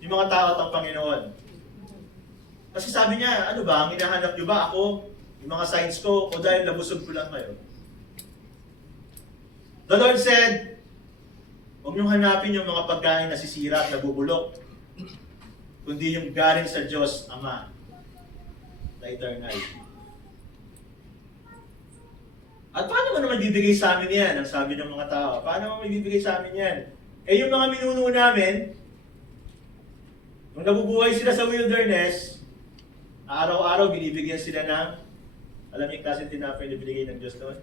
yung mga tao at ang Panginoon. Kasi sabi niya, ano ba, ang hinahanap niyo ba ako, yung mga signs ko, o dahil nabusog ko lang kayo? The Lord said, huwag niyong hanapin yung mga pagkain na sisira at nabubulok, kundi yung galing sa Diyos Ama, na eternal. At paano mo naman bibigay sa amin yan, ang sabi ng mga tao? Paano mo bibigay sa amin yan? Eh yung mga minuno namin, nung nabubuhay sila sa wilderness, araw-araw binibigyan sila ng, alam niyo yung klaseng tinapay na binigay ng Diyos noon?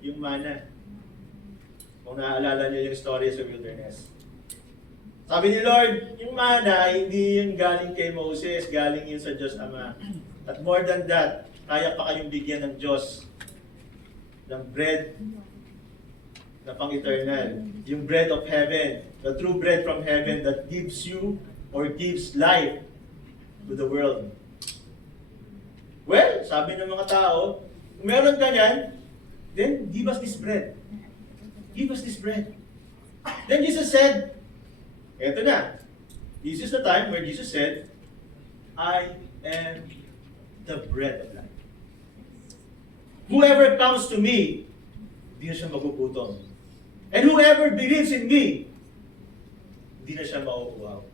Yung mana. Kung naaalala niyo yung story sa wilderness. Sabi ni Lord, yung mana, hindi yung galing kay Moses, galing yun sa Diyos Ama. At more than that, kaya pa kayong bigyan ng Diyos ng bread na pang-eternal. Yung bread of heaven, the true bread from heaven that gives you or gives life to the world. Well, sabi ng mga tao, kung meron ka yan, then give us this bread. Give us this bread. Then Jesus said, eto na. This is the time where Jesus said, I am the bread of life. Whoever comes to me, hindi na siya magugutom. And whoever believes in me, hindi na siya mauuhaw.